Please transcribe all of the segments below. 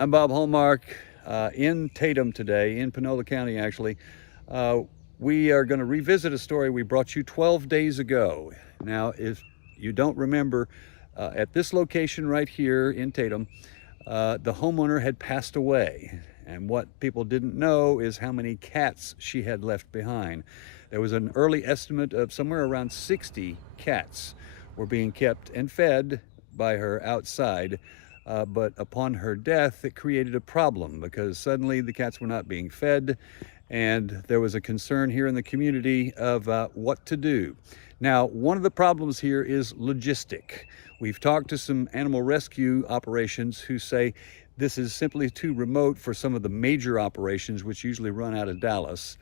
I'm Bob Hallmark in Tatum today, in Panola County, actually. Uh, we are going to revisit a story we brought you 12 days ago. Now, if you don't remember, at this location right here in Tatum, the homeowner had passed away. And what people didn't know is how many cats she had left behind. There was an early estimate of somewhere around 60 cats were being kept and fed by her outside. But upon her death, it created a problem because suddenly the cats were not being fed, and there was a concern here in the community of what to do. Now, one of the problems here is logistic. We've talked to some animal rescue operations who say this is simply too remote for some of the major operations, which usually run out of Dallas,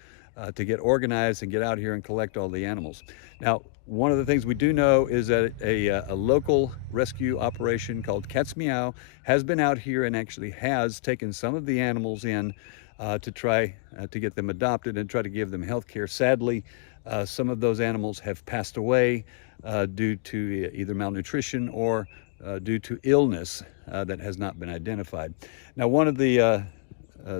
to get organized and get out here and collect all the animals. Now, one of the things we do know is that a local rescue operation called Cats Meow has been out here and actually has taken some of the animals in to try to get them adopted and try to give them health care. Sadly, some of those animals have passed away due to either malnutrition or due to illness that has not been identified. Now, one of the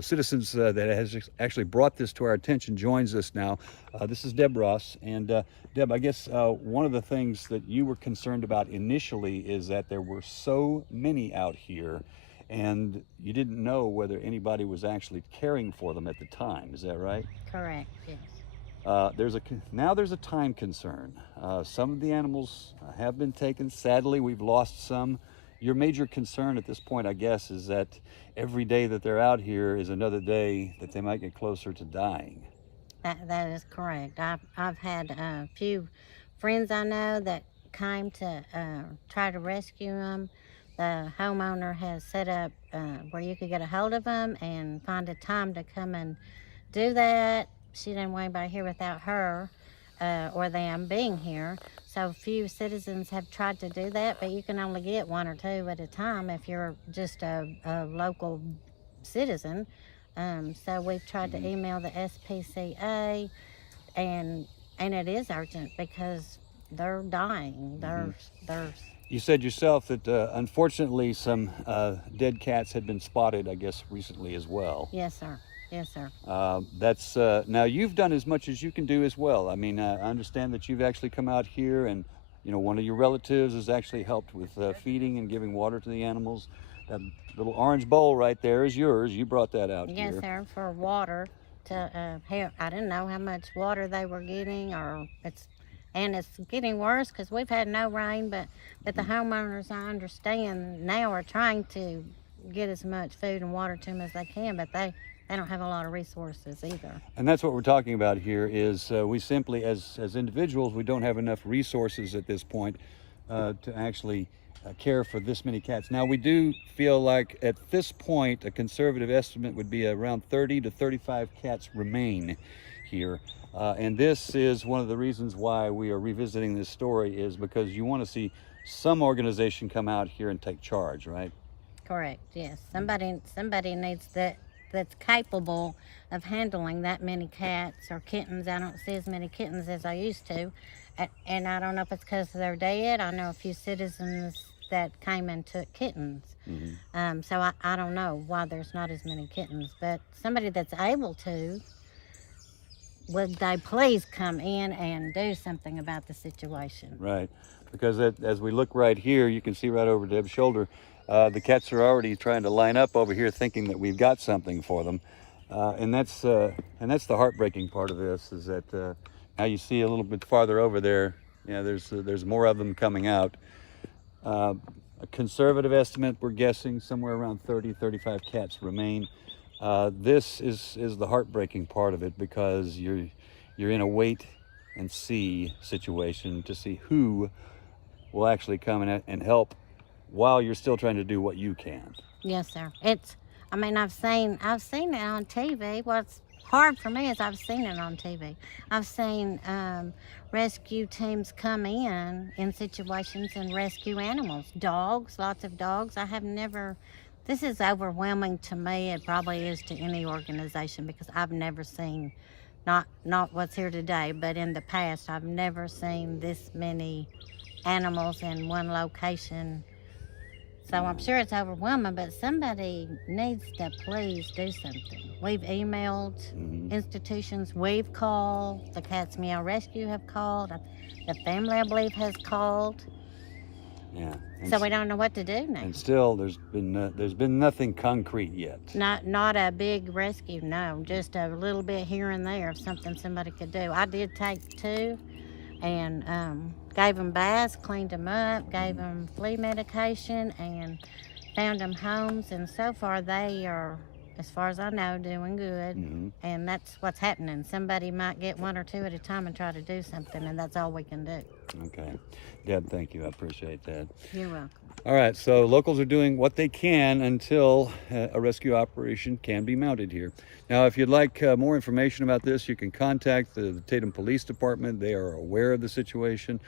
citizens that has actually brought this to our attention joins us now. This is Deb Ross. And Deb, I guess one of the things that you were concerned about initially is that there were so many out here and you didn't know whether anybody was actually caring for them at the time. Is that right? Correct, yes. Now there's a time concern. Some of the animals have been taken. Sadly, we've lost some. Your major concern at this point, I guess, is that every day that they're out here is another day that they might get closer to dying. That is correct. I've had a few friends I know that came to try to rescue them. The homeowner has set up where you could get a hold of them and find a time to come and do that. She didn't want anybody here without her or them being here. So few citizens have tried to do that, but you can only get one or two at a time if you're just a local citizen. So we've tried to Mhm. email the SPCA, and and it is urgent because they're dying. Mhm. They're You said yourself that unfortunately some dead cats had been spotted, I guess, recently as well. Yes, sir. Yes, sir. That's now you've done as much as you can do as well. I mean, I understand that you've actually come out here, and one of your relatives has actually helped with feeding and giving water to the animals. That little orange bowl right there is yours. You brought that out Yes, here. sir. For water to help. I didn't know how much water they were getting, or it's getting worse because we've had no rain. But the Mhm. homeowners, I understand now, are trying to get as much food and water to them as they can, but they don't have a lot of resources either. And that's what we're talking about here. Is we simply, as individuals, we don't have enough resources at this point to actually care for this many cats. Now, we do feel like at this point, a conservative estimate would be around 30 to 35 cats remain here. And this is one of the reasons why we are revisiting this story, is because you want to see some organization come out here and take charge, right? Correct. Yes. Somebody needs that's capable of handling that many cats or kittens. I don't see as many kittens as I used to, and I don't know if it's because they're dead. I know a few citizens that came and took kittens. Hmm. So I don't know why there's not as many kittens, but somebody that's able to, would they please come in and do something about the situation? Right, because as we look right here, you can see right over Deb's shoulder, the cats are already trying to line up over here, thinking that we've got something for them, and that's the heartbreaking part of this, is that now you see a little bit farther over there. Yeah, there's more of them coming out. Uh, a conservative estimate, we're guessing somewhere around 30, 35 cats remain. This is the heartbreaking part of it, because you're in a wait and see situation to see who will actually come in and help while you're still trying to do what you can. Yes, sir. I mean, I've seen it on TV. What's hard for me is I've seen it on TV. I've seen rescue teams come in situations and rescue animals, dogs, lots of dogs. I have never. This is overwhelming to me. It probably is to any organization because I've never seen, not what's here today, but in the past, I've never seen this many animals in one location So I'm sure it's overwhelming, but somebody needs to please do something. We've emailed institutions, we've called, the Cats Meow Rescue have called, the family, I believe, has called. Yeah. So we don't know what to do now. And still, there's been nothing concrete yet. Not a big rescue, no. Just a little bit here and there of something somebody could do. I did take 2 and gave them baths, cleaned them up, gave them flea medication, and found them homes. And so far, they are, as far as I know, doing good. And that's what's happening. Somebody might get 1 or 2 at a time and try to do something, and that's all we can do. Okay. Deb, thank you. I appreciate that. You're welcome. All right, so locals are doing what they can until a rescue operation can be mounted here. Now, if you'd like more information about this, you can contact the Tatum Police Department. They are aware of the situation.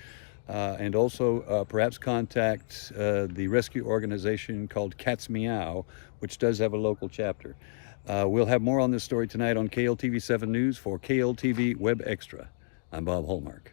And also perhaps contact the rescue organization called Cats Meow, which does have a local chapter. We'll have more on this story tonight on KLTV 7 News for KLTV WebXtra. I'm Bob Hallmark.